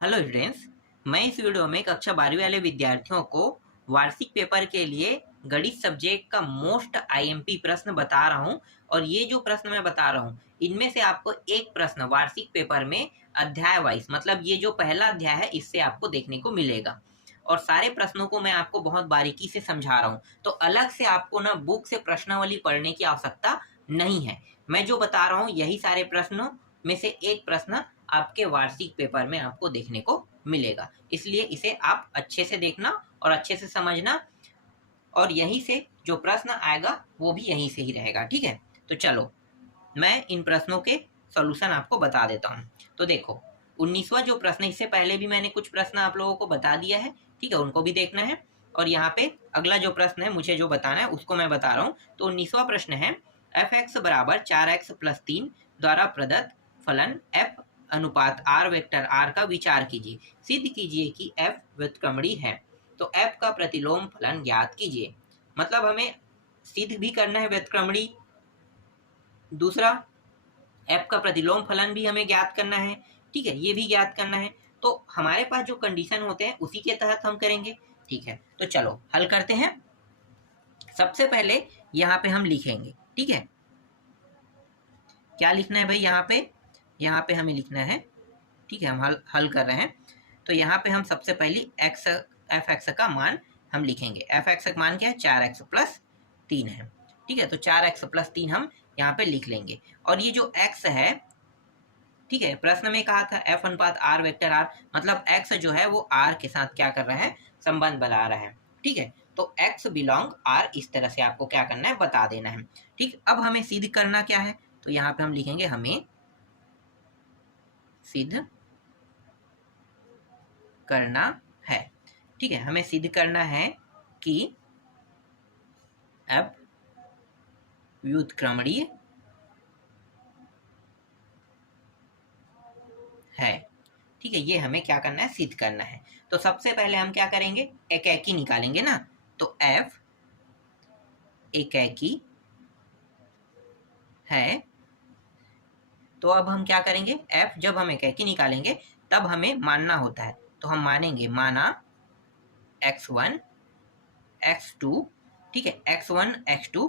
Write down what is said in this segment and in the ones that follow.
Hello students. मैं इस video में कक्षा 12वीं वाले विद्यार्थियों को वार्षिक पेपर के लिए गणित सब्जेक्ट का मोस्ट आईएमपी प्रश्न बता रहा हूं। और ये जो प्रश्न मैं बता रहा हूं इनमें से आपको एक प्रश्न वार्षिक पेपर में अध्याय वाइज, मतलब ये जो पहला अध्याय है इससे आपको देखने को मिलेगा। और सारे प्रश्नों को मैं आपको बहुत बारीकी से समझा रहा हूँ, तो अलग से आपको ना बुक से प्रश्नावली पढ़ने की आवश्यकता नहीं है। मैं जो बता रहा हूँ यही सारे प्रश्नों में से एक प्रश्न आपके वार्षिक पेपर में आपको देखने को मिलेगा, इसलिए इसे आप अच्छे से देखना और अच्छे से समझना। और यहीं से जो प्रश्न आएगा वो भी यहीं से ही रहेगा, ठीक है। तो चलो मैं इन प्रश्नों के सॉल्यूशन आपको बता देता हूँ। तो देखो 19वां जो प्रश्न है, इससे पहले भी मैंने कुछ प्रश्न आप लोगों को बता दिया है, ठीक है, उनको भी देखना है। और यहाँ पे अगला जो प्रश्न है मुझे जो बताना है उसको मैं बता रहा हूँ। तो 19वां प्रश्न है एफ एक्स बराबर 4x+3 द्वारा प्रदत्त फलन एफ अनुपात आर वेक्टर आर का विचार कीजिए। सिद्ध कीजिए कि एफ व्युत्क्रमणीय है। तो एफ का प्रतिलोम फलन ज्ञात कीजिए, मतलब हमें सिद्ध भी करना है व्युत्क्रमणीय, दूसरा एफ का प्रतिलोम फलन भी हमें ज्ञात करना है, ठीक है, ये भी ज्ञात करना है। तो हमारे पास जो कंडीशन होते हैं उसी के तहत हम करेंगे, ठीक है। तो चलो हल करते हैं। सबसे पहले यहाँ पे हम लिखेंगे, ठीक है, क्या लिखना है भाई, यहाँ पे हमें लिखना है, ठीक है, हम हल कर रहे हैं। तो यहाँ पे हम सबसे पहली एक्स एफ एक्स का मान हम लिखेंगे। एफ एक्स का मान क्या है, 4x+3 है, ठीक है। तो 4x+3 हम यहाँ पे लिख लेंगे। और ये जो x है, ठीक है, प्रश्न में कहा था एफ अनुपात आर वेक्टर आर, मतलब x जो है वो r के साथ क्या कर रहा है, संबंध बना रहा है, ठीक है। तो x बिलोंग r, इस तरह से आपको क्या करना है, बता देना है, ठीक। अब हमें सिद्ध करना क्या है, तो यहाँ पे हम लिखेंगे हमें सिद्ध करना है, ठीक है। हमें सिद्ध करना है कि एफ व्युत्क्रमणीय है, ठीक है। ये हमें क्या करना है, सिद्ध करना है। तो सबसे पहले हम क्या करेंगे, एकेकी निकालेंगे ना। तो एफ एकेकी है। तो अब हम क्या करेंगे, एफ जब हम एकेकी निकालेंगे तब हमें मानना होता है। तो हम मानेंगे, माना x1 x2, ठीक है, x1 x2।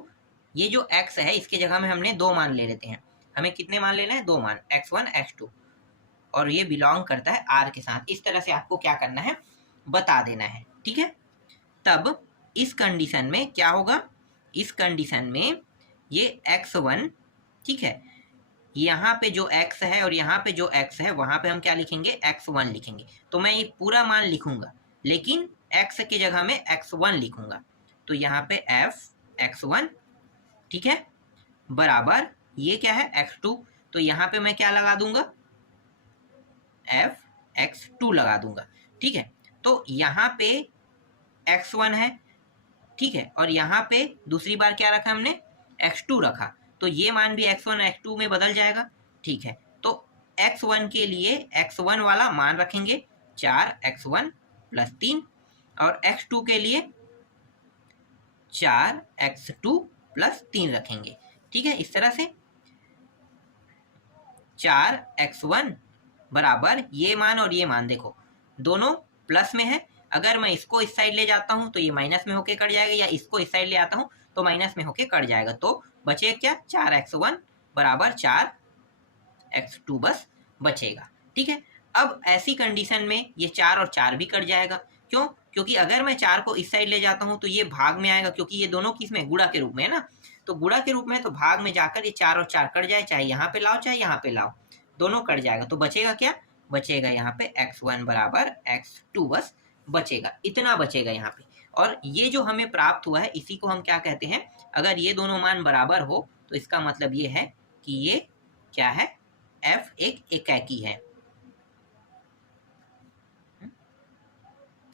ये जो x है इसके जगह में हमने दो मान ले लेते हैं। हमें कितने मान लेना है, दो मान, x1 x2। और ये बिलोंग करता है r के साथ। इस तरह से आपको क्या करना है, बता देना है, ठीक है। तब इस कंडीशन में क्या होगा, इस कंडीशन में ये x1, ठीक है, यहाँ पे जो x है और यहाँ पे जो x है वहां पे हम क्या लिखेंगे, x1 लिखेंगे। तो मैं ये पूरा मान लिखूंगा लेकिन x की जगह में x1 लिखूंगा। तो यहाँ पे f x1, ठीक है, बराबर ये क्या है, x2। तो यहाँ पे मैं क्या लगा दूंगा, f x2 लगा दूंगा, ठीक है। तो यहाँ पे x1 है, ठीक है, और यहाँ पे दूसरी बार क्या रखा हमने, x2 रखा। तो ये मान भी x1 x2 में बदल जाएगा, ठीक है। तो x1 के लिए x1 वाला मान रखेंगे 4x1+3, और x2 के लिए 4x2+3 रखेंगे, ठीक है। इस तरह से 4x1 बराबर ये मान और ये मान, देखो दोनों प्लस में है। अगर मैं इसको इस साइड ले जाता हूं तो ये माइनस में होके कट जाएगा, या इसको इस साइड ले आता हूं तो माइनस में होके कट जाएगा। तो बचे क्या, 4x1 बराबर 4x2 बस बचेगा, ठीक है। अब ऐसी कंडीशन में ये 4 और 4 भी कट जाएगा। क्यों, क्योंकि अगर मैं 4 को इस साइड ले जाता हूं तो ये भाग में आएगा, क्योंकि ये दोनों किस में, गुणा के रूप में है ना। तो गुणा के रूप में, तो भाग में जाकर ये 4 और 4 कट जाए, चाहे यहाँ पे लाओ चाहे यहाँ पे लाओ, दोनों कट जाएगा। तो बचेगा क्या, बचेगा यहाँ पे x1 बराबर x2 बस बचेगा, इतना बचेगा यहाँ पे। और ये जो हमें प्राप्त हुआ है इसी को हम क्या कहते हैं, अगर ये दोनों मान बराबर हो तो इसका मतलब ये है कि ये क्या है, f एक एकेकी है,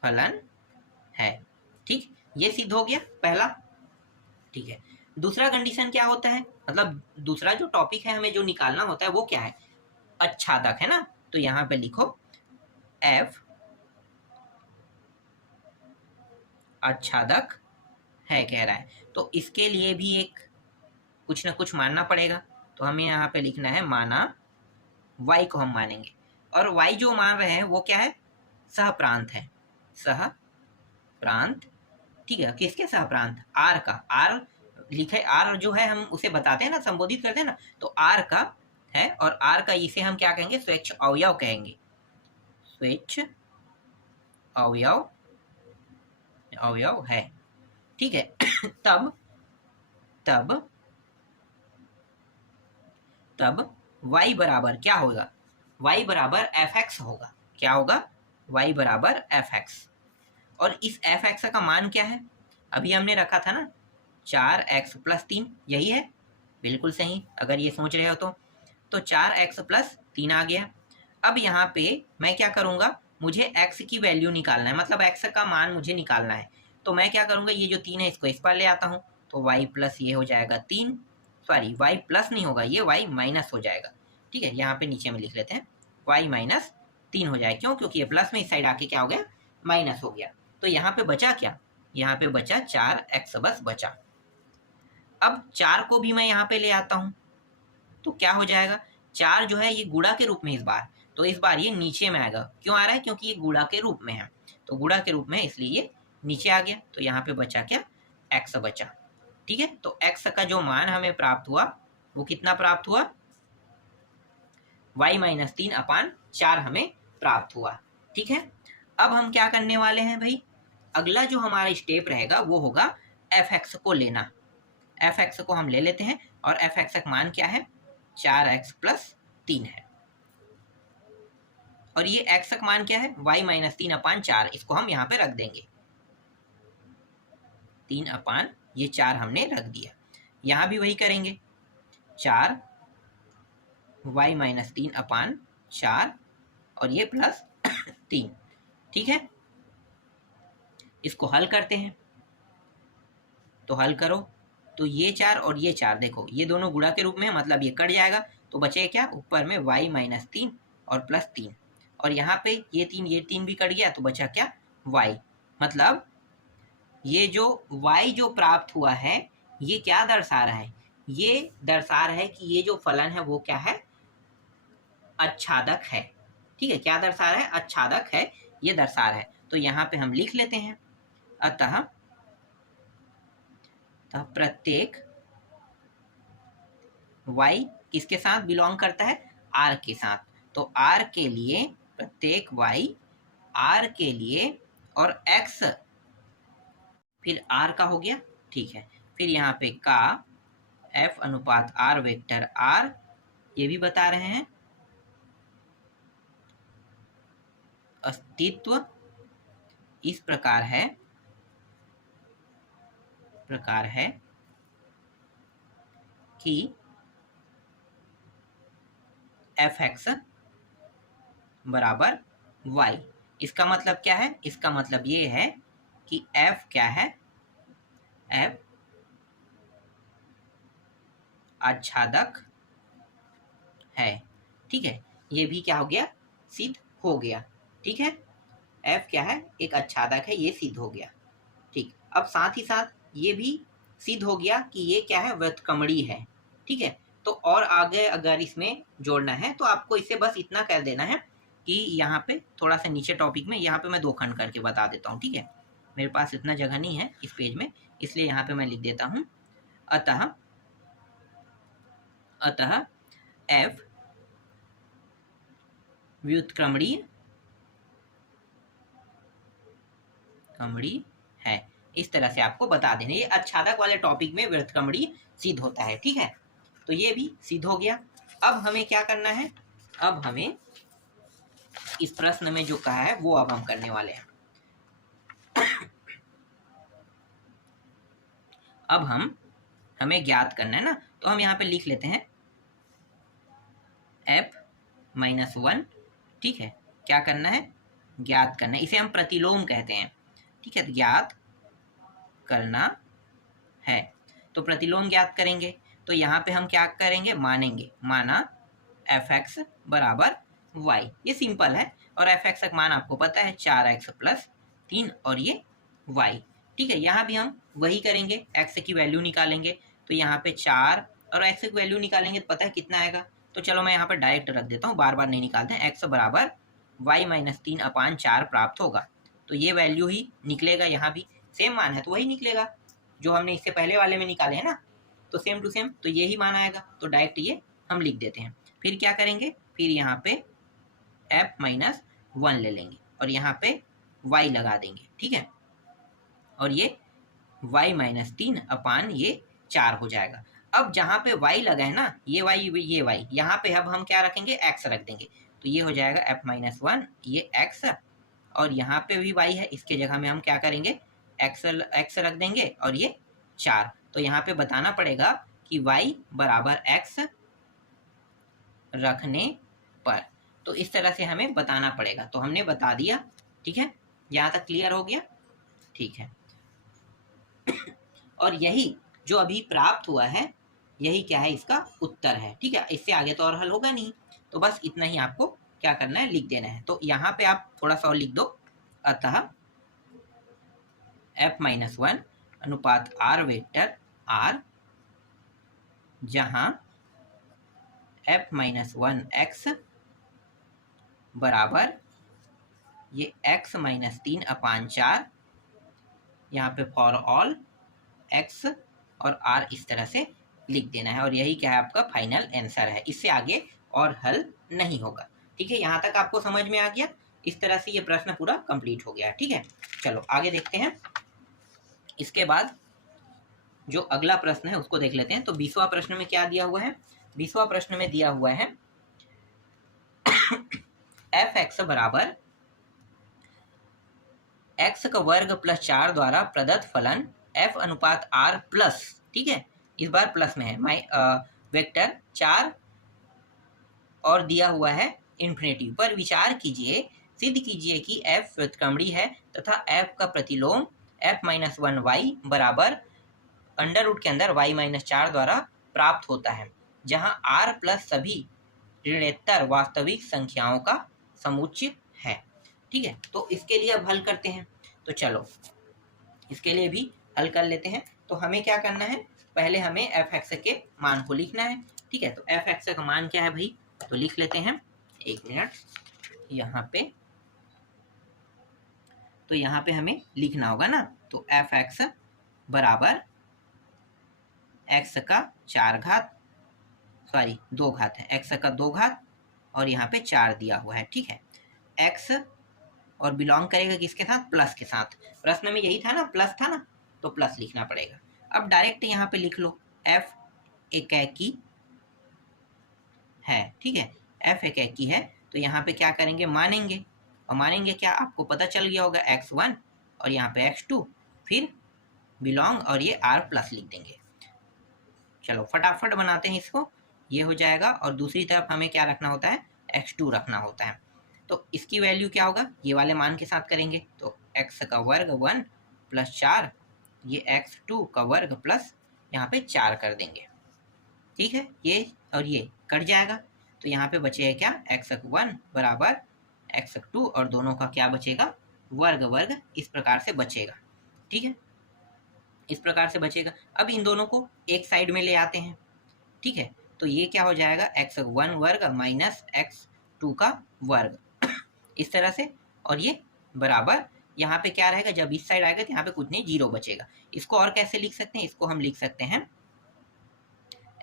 फलन है, ठीक। ये सिद्ध हो गया पहला, ठीक है। दूसरा कंडीशन क्या होता है, मतलब दूसरा जो टॉपिक है हमें जो निकालना होता है वो क्या है, अच्छादक है ना। तो यहाँ पे लिखो f अच्छादक है कह रहा है, तो इसके लिए भी एक कुछ ना कुछ मानना पड़ेगा। तो हमें यहाँ पे लिखना है, माना y को हम मानेंगे। और y जो मान रहे हैं वो क्या है, सहप्रांत है, सहप्रांत, ठीक है। किसके सहप्रांत, r का, r लिखे, r जो है हम उसे बताते हैं ना, संबोधित करते हैं ना, तो r का है, और r का इसे हम क्या कहेंगे, स्वेच्छ अवयव कहेंगे, स्वेच्छ अवयव, अवयव है, ठीक है। तब तब तब y बराबर क्या होगा, y बराबर fx होगा, क्या होगा, y बराबर fx। और इस fx का मान क्या है, अभी हमने रखा था ना 4x + 3, यही है, बिल्कुल सही, अगर ये सोच रहे हो तो 4x + 3 आ गया। अब यहाँ पे मैं क्या करूँगा, मुझे x की वैल्यू निकालना है, मतलब x का मान मुझे निकालना है, तो मैं क्या करूँगा, ये जो 3 है इसको इस पर ले आता हूँ, तो y प्लस ये हो जाएगा 3, सॉरी y प्लस नहीं होगा, ये y माइनस हो जाएगा, ठीक है। यहाँ पे नीचे में लिख लेते हैं y माइनस 3 हो जाएगा, क्यों, क्योंकि ये प्लस में इस साइड आके क्या हो गया, माइनस हो गया। तो यहाँ पे बचा क्या, यहाँ पे बचा 4x बस बचा। अब 4 को भी मैं यहाँ पे ले आता हूँ, तो क्या हो जाएगा, 4 जो है ये गुणा के रूप में इस बार, तो इस बार ये नीचे में आएगा, क्यों आ रहा है, क्योंकि ये गुणा के रूप में है, तो गुणा के रूप में इसलिए ये नीचे आ गया। तो यहाँ पे बचा क्या, x बचा, ठीक है। तो x का जो मान हमें प्राप्त हुआ वो कितना प्राप्त हुआ, y - 3/4 हमें प्राप्त हुआ, ठीक है। अब हम क्या करने वाले हैं भाई, अगला जो हमारा स्टेप रहेगा वो होगा fx को लेना, fx को हम ले लेते हैं, और fx का मान क्या है, 4x + 3 है, और ये x का मान क्या है, y - 3/4, इसको हम यहाँ पे रख देंगे, 3 ये 4 हमने रख दिया। यहाँ भी वही करेंगे, 4 y - 3/4 और ये प्लस 3, ठीक है। इसको हल करते हैं, तो हल करो, तो ये 4 और ये 4 देखो ये दोनों गुणा के रूप में है, मतलब ये कट जाएगा, तो बचे क्या, ऊपर में y - 3 और प्लस 3, और यहाँ पे ये 3 भी कट गया, तो बचा क्या, y, मतलब ये जो y जो प्राप्त हुआ है ये क्या दर्शा रहा है, ये दर्शा रहा है कि ये जो फलन है वो क्या है, आच्छादक है, ठीक है। क्या दर्शा रहा है, आच्छादक है, ये दर्शा रहा है। तो यहाँ पे हम लिख लेते हैं, अतः प्रत्येक y किसके साथ बिलोंग करता है, r के साथ, तो r के लिए प्रत्येक y r के लिए, और x फिर r का हो गया, ठीक है। फिर यहाँ पे का f/r वेक्टर r, ये भी बता रहे हैं, अस्तित्व इस प्रकार है कि fx बराबर y। इसका मतलब क्या है, इसका मतलब ये है कि f क्या है, f आच्छादक है, ठीक है। ये भी क्या हो गया, सिद्ध हो गया, ठीक है। f क्या है, एक आच्छादक है, ये सिद्ध हो गया, ठीक। अब साथ ही साथ ये भी सिद्ध हो गया कि ये क्या है, व्युत्क्रमणीय है, ठीक है। तो और आगे अगर इसमें जोड़ना है तो आपको इसे बस इतना कह देना है कि यहाँ पे थोड़ा सा नीचे टॉपिक में यहाँ पे मैं 2 खंड करके बता देता हूँ, ठीक है। मेरे पास इतना जगह नहीं है इस पेज में, इसलिए यहाँ पे मैं लिख देता हूँ, अतः f व्युत्क्रमणीय है। इस तरह से आपको बता देना, ये आच्छादक वाले टॉपिक में व्युत्क्रमणीय सिद्ध होता है, ठीक है। तो ये भी सिद्ध हो गया। अब हमें क्या करना है, अब हमें इस प्रश्न में जो कहा है वो अब हम करने वाले हैं। अब हमें ज्ञात करना है ना, तो हम यहाँ पे लिख लेते हैं f-1, ठीक है। क्या करना है, ज्ञात करना है, इसे हम प्रतिलोम कहते हैं, ठीक है। ज्ञात करना है, तो प्रतिलोम ज्ञात करेंगे, तो यहाँ पे हम क्या करेंगे, मानेंगे, माना fx बराबर y, ये सिंपल है, और fx का मान आपको पता है 4x + 3 और ये y, ठीक है। यहाँ भी हम वही करेंगे, x की वैल्यू निकालेंगे, तो यहाँ पे 4 और x की वैल्यू निकालेंगे तो पता है कितना आएगा, तो चलो मैं यहाँ पर डायरेक्ट रख देता हूँ, बार बार नहीं निकालते हैं। x बराबर y-3/4 प्राप्त होगा। तो ये वैल्यू ही निकलेगा, यहाँ भी सेम मान है तो वही निकलेगा जो हमने इससे पहले वाले में निकाले हैं ना, तो सेम टू सेम तो यही मान आएगा। तो डायरेक्ट ये हम लिख देते हैं। फिर क्या करेंगे, फिर यहाँ पे f-1 ले लेंगे और यहाँ पे y लगा देंगे, ठीक है। और ये y-3/4 हो जाएगा। अब जहाँ पे y लगा है ना, ये y, यहाँ पे अब हम क्या रखेंगे, x रख देंगे। तो ये हो जाएगा f-1, ये x, और यहाँ पे भी y है, इसके जगह में हम क्या करेंगे, x रख देंगे और ये 4। तो यहाँ पे बताना पड़ेगा कि y बराबर x रखने पर, तो इस तरह से हमें बताना पड़ेगा। तो हमने बता दिया, ठीक है। यहाँ तक क्लियर हो गया, ठीक है। और यही जो अभी प्राप्त हुआ है, यही क्या है, इसका उत्तर है, ठीक है। इससे आगे तो और हल होगा नहीं, तो बस इतना ही आपको क्या करना है, लिख देना है। तो यहाँ पे आप थोड़ा सा और लिख दो, अतः f-1 अनुपात r वेक्टर r, जहाँ f-1x बराबर ये x-3/4, यहाँ पे फॉर ऑल x और r इस तरह से लिख देना है। और यही क्या है, आपका फाइनल आंसर है। इससे आगे और हल नहीं होगा, ठीक है। यहाँ तक आपको समझ में आ गया। इस तरह से ये प्रश्न पूरा कंप्लीट हो गया, ठीक है। चलो आगे देखते हैं। इसके बाद जो अगला प्रश्न है उसको देख लेते हैं। तो 20वां प्रश्न में क्या दिया हुआ है, 20वां प्रश्न में दिया हुआ है f(x) बराबर x का वर्ग प्लस 4 द्वारा प्रदत्त फलन f अनुपात r प्लस, ठीक है, इस बार प्लस में है, वेक्टर 4 और दिया हुआ है इन्फिनिटी पर विचार कीजिए। सिद्ध कीजिए कि f व्युत्क्रमणीय है तथा f का प्रतिलोम f-1y बराबर अंडर रूट के अंदर y-4 द्वारा प्राप्त होता है, जहां r प्लस सभी ऋणोत्तर वास्तविक संख्याओं का समुच्चय है, ठीक है। तो इसके लिए अब हल करते हैं। तो चलो इसके लिए भी हल कर लेते हैं। तो हमें क्या करना है, पहले हमें f(x) के मान को लिखना है, ठीक है। तो f(x) का मान क्या है भाई, तो लिख लेते हैं, एक मिनट यहाँ पे। तो यहाँ पे हमें लिखना होगा ना, तो f(x) बराबर x का 4 घात, सॉरी 2 घात है, x का 2 घात और यहाँ पे 4 दिया हुआ है, ठीक है। x और बिलोंग करेगा किसके साथ, प्लस के साथ। प्रश्न में यही था ना, प्लस था ना, तो प्लस लिखना पड़ेगा। अब डायरेक्ट यहाँ पे लिख लो f एकाकी है, ठीक है, f एकाकी है। तो यहाँ पे क्या करेंगे, मानेंगे, और मानेंगे क्या, आपको पता चल गया होगा, x1 और यहाँ पे x2, फिर बिलोंग और ये r प्लस लिख देंगे। चलो फटाफट बनाते हैं इसको, ये हो जाएगा। और दूसरी तरफ हमें क्या रखना होता है, x2 रखना होता है। तो इसकी वैल्यू क्या होगा, ये वाले मान के साथ करेंगे। तो x का वर्ग 1 प्लस 4, ये x2 का वर्ग प्लस यहाँ पे 4 कर देंगे, ठीक है। ये और ये कट जाएगा, तो यहाँ पे बचेगा क्या, x1 बराबर x2 और दोनों का क्या बचेगा, वर्ग वर्ग, इस प्रकार से बचेगा, ठीक है, इस प्रकार से बचेगा। अब इन दोनों को एक साइड में ले आते हैं, ठीक है। तो ये क्या हो जाएगा, x1 वर्ग माइनस x2 का वर्ग, इस तरह से। और ये बराबर यहाँ पे क्या रहेगा, जब इस साइड आएगा तो यहाँ पे कुछ नहीं, 0 बचेगा। इसको और कैसे लिख सकते हैं, इसको हम लिख सकते हैं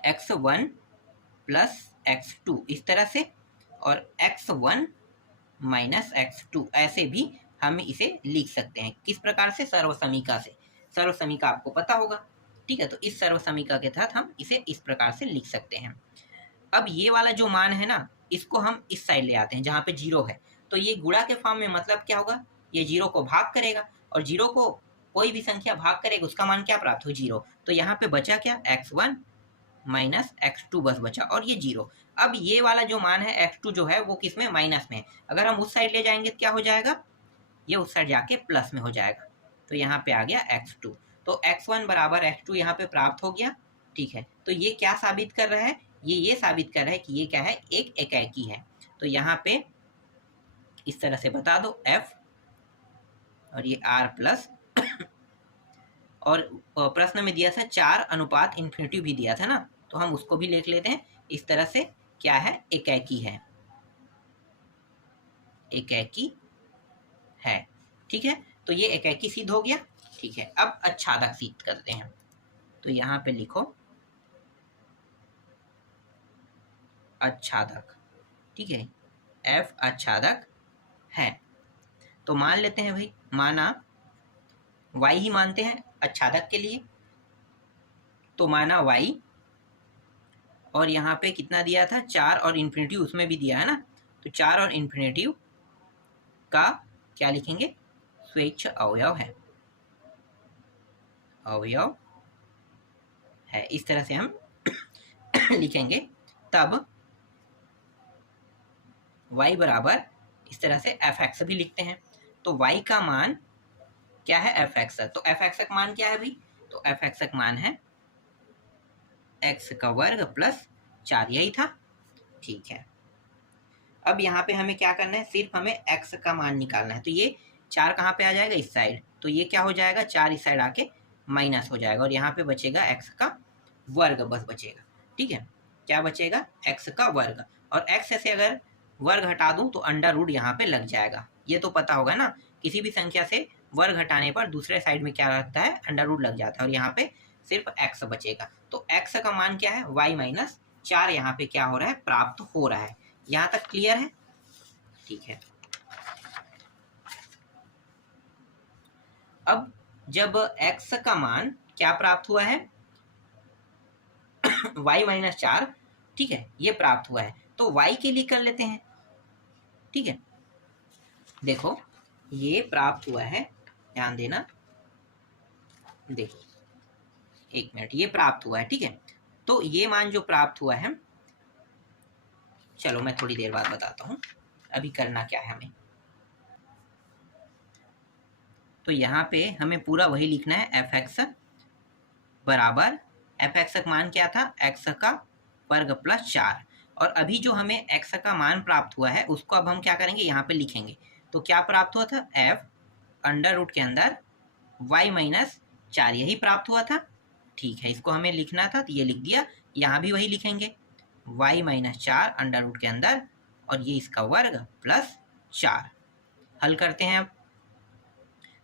x1 प्लस x2 इस तरह से, और x1 माइनस x2 ऐसे भी हम इसे लिख सकते हैं। किस प्रकार से, सर्वसमीका से। सर्वसमीका आपको पता होगा, ठीक है। तो इस सर्वसमीका के तहत हम इसे इस प्रकार से लिख सकते हैं। अब ये वाला जो मान है ना, इसको हम इस साइड ले आते हैं जहाँ पे 0 है। तो ये गुणा के फॉर्म में मतलब क्या होगा, ये 0 को भाग करेगा, और 0 को कोई भी संख्या भाग करेगा, उसका मान क्या प्राप्त हो, 0। तो यहाँ पे बचा क्या, x1 माइनस x2 बस बचा, और ये 0। अब ये वाला जो मान है x2 जो है वो किस में, माइनस में है। अगर हम उस साइड ले जाएंगे तो क्या हो जाएगा, ये उस साइड जाके प्लस में हो जाएगा। तो यहाँ पे आ गया x2। तो x1 बराबर x2 यहाँ पे प्राप्त हो गया, ठीक है। तो ये क्या साबित कर रहा है, ये साबित कर रहा है कि ये क्या है, एक एकाकी है। तो यहाँ पे इस तरह से बता दो, f और ये r प्लस और प्रश्न में दिया था 4 अनुपात इन्फिनिटी भी दिया था ना, तो हम उसको भी लिख लेते हैं इस तरह से क्या है, एकाकी है, एकाकी है। ठीक है, तो ये एकाकी सिद्ध हो गया। ठीक है, अब अच्छादक सिद्ध करते हैं। तो यहाँ पे लिखो अच्छादक। ठीक है, एफ अच्छादक है। तो मान लेते हैं भाई, माना y ही मानते हैं अच्छादक के लिए। तो माना y, और यहाँ पे कितना दिया था, 4 और इन्फिनिटिव उसमें भी दिया है ना, तो 4 और इन्फिनिटिव का क्या लिखेंगे, स्वेच्छ अवयव है, अवयव है, इस तरह से हम लिखेंगे। तब y बराबर इस तरह से fx भी लिखते हैं। तो y का मान क्या है, fx। तो fx का मान क्या है भाई, तो fx का मान है x का वर्ग प्लस 4, यही था। ठीक है, अब यहाँ पे हमें क्या करना है, सिर्फ हमें x का मान निकालना है। तो ये 4 कहाँ पे आ जाएगा, इस साइड, तो ये क्या हो जाएगा, 4 इस साइड आके माइनस हो जाएगा, और यहाँ पे बचेगा x का वर्ग बस बचेगा। ठीक है, क्या बचेगा, x का वर्ग, और x से अगर वर्ग हटा दूं तो अंडर रूट यहाँ पे लग जाएगा। ये तो पता होगा ना, किसी भी संख्या से वर्ग हटाने पर दूसरे साइड में क्या लगता है, अंडर रूट लग जाता है, और यहाँ पे सिर्फ x बचेगा। तो x का मान क्या है, y माइनस 4 यहाँ पे क्या हो रहा है, प्राप्त हो रहा है। यहाँ तक क्लियर है। ठीक है, अब जब x का मान क्या प्राप्त हुआ है, y माइनस 4, ठीक है, ये प्राप्त हुआ है, तो y के लिए कर लेते हैं। ठीक है, देखो ये प्राप्त हुआ है, ध्यान देना, देखो 1 मिनट, ये प्राप्त हुआ है। ठीक है, तो ये मान जो प्राप्त हुआ है, चलो मैं थोड़ी देर बाद बताता हूँ, अभी करना क्या है हमें। तो यहाँ पे हमें पूरा वही लिखना है, एफ एक्स बराबर, एफ एक्स का मान क्या था, एक्स का वर्ग प्लस 4, और अभी जो हमें एक्स का मान प्राप्त हुआ है उसको अब हम क्या करेंगे, यहाँ पे लिखेंगे। तो क्या प्राप्त हुआ था, एफ अंडर रूट के अंदर y माइनस 4, यही प्राप्त हुआ था। ठीक है, इसको हमें लिखना था तो ये लिख दिया, यहाँ भी वही लिखेंगे, y माइनस 4 अंडर रूट के अंदर, और ये इसका वर्ग प्लस 4। हल करते हैं अब,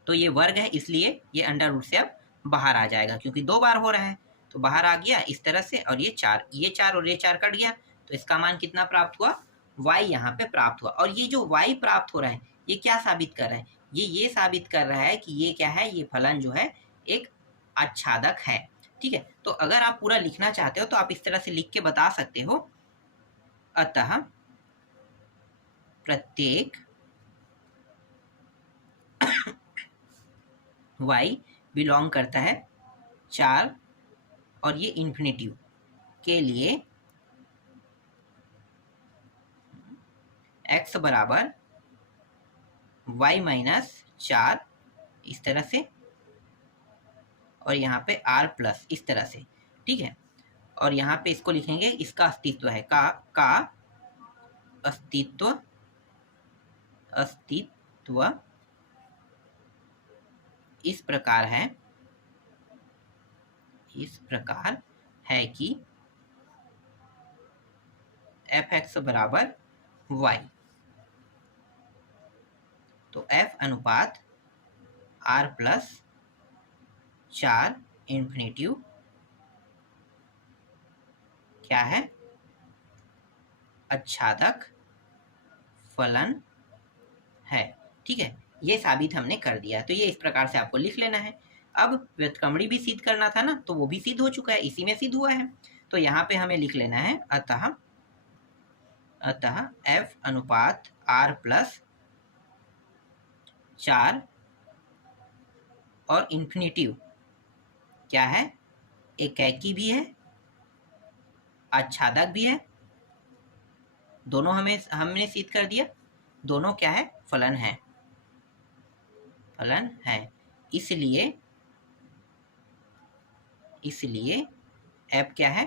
तो ये वर्ग है इसलिए ये अंडर रूट से अब बाहर आ जाएगा, क्योंकि 2 बार हो रहा है, तो बाहर आ गया इस तरह से, और ये 4 और ये 4 कट गया, तो इसका मान कितना प्राप्त हुआ, y यहाँ पे प्राप्त हुआ। और ये जो y प्राप्त हो रहा है, ये क्या साबित कर रहा है, ये साबित कर रहा है कि ये क्या है, ये फलन जो है एक अच्छादक है। ठीक है, तो अगर आप पूरा लिखना चाहते हो तो आप इस तरह से लिख के बता सकते हो, अतः प्रत्येक y बिलोंग करता है 4 और ये इन्फिनिटिव के लिए x बराबर y माइनस 4, इस तरह से, और यहाँ पे r प्लस इस तरह से। ठीक है, और यहाँ पे इसको लिखेंगे, इसका अस्तित्व है, का अस्तित्व इस प्रकार है कि एफ एक्स बराबर y, तो f अनुपात r प्लस 4 इन्फिनिटिव क्या है, अच्छादक फलन है। ठीक है, ये साबित हमने कर दिया, तो ये इस प्रकार से आपको लिख लेना है। अब व्युत्क्रमणी भी सिद्ध करना था ना, तो वो भी सिद्ध हो चुका है, इसी में सिद्ध हुआ है। तो यहाँ पे हमें लिख लेना है, अतः f अनुपात r प्लस 4 और इन्फिनिटिव क्या है, एकाकी भी है, अच्छादक भी है, दोनों हमने सिद्ध कर दिया, दोनों क्या है, फलन है, इसलिए f क्या है,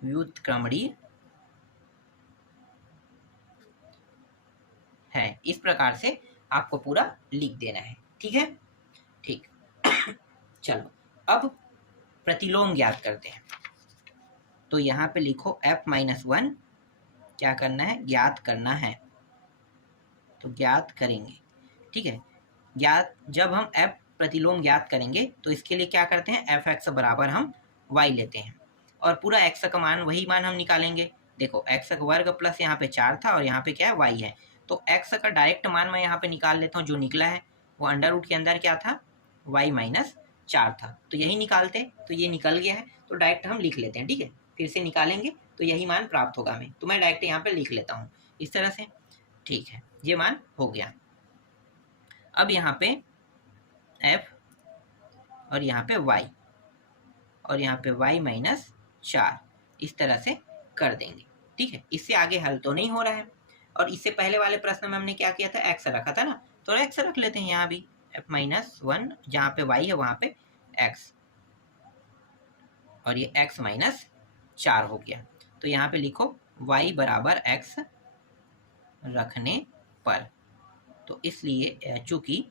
व्युत्क्रमणीय है। इस प्रकार से आपको पूरा लिख देना है। ठीक है, ठीक चलो अब प्रतिलोम ज्ञात करते हैं। तो यहाँ पे लिखो f माइनस 1 क्या करना है, ज्ञात करना है। तो ज्ञात करेंगे, ठीक है। ज्ञात जब हम f प्रतिलोम ज्ञात करेंगे तो इसके लिए क्या करते हैं, एफ एक्स बराबर हम y लेते हैं और पूरा x का मान वही मान हम निकालेंगे। देखो x का वर्ग प्लस यहाँ पे 4 था और यहाँ पे क्या है, y है। तो x का डायरेक्ट मान मैं यहाँ पे निकाल लेता हूँ, जो निकला है वो अंडर रूट के अंदर क्या था, y माइनस 4 था। तो यही निकालते, तो ये निकल गया है तो डायरेक्ट हम लिख लेते हैं, ठीक है। फिर से निकालेंगे तो यही मान प्राप्त होगा हमें, तो मैं डायरेक्ट यहाँ पे लिख लेता हूँ इस तरह से, ठीक है। ये मान हो गया। अब यहाँ पे f और यहाँ पे y और यहाँ पे y माइनस 4 इस तरह से कर देंगे, ठीक है। इससे आगे हल तो नहीं हो रहा है। और इससे पहले वाले प्रश्न में हमने क्या किया था, x रखा था ना, तो x रख लेते हैं यहाँ भी, f माइनस 1 जहाँ पे y है वहाँ पे x और ये x माइनस 4 हो गया। तो यहाँ पे लिखो y बराबर x रखने पर, तो इसलिए चूंकि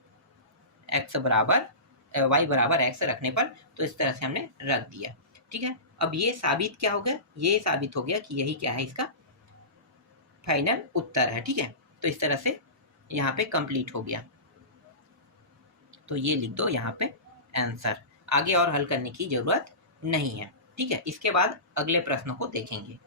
x बराबर y बराबर x रखने पर, तो इस तरह से हमने रख दिया, ठीक है। अब ये साबित क्या हो गया, ये साबित हो गया कि यही क्या है, इसका फाइनल उत्तर है, ठीक है। तो इस तरह से यहाँ पे कंप्लीट हो गया। तो ये लिख दो यहाँ पे आंसर, आगे और हल करने की जरूरत नहीं है, ठीक है। इसके बाद अगले प्रश्न को देखेंगे।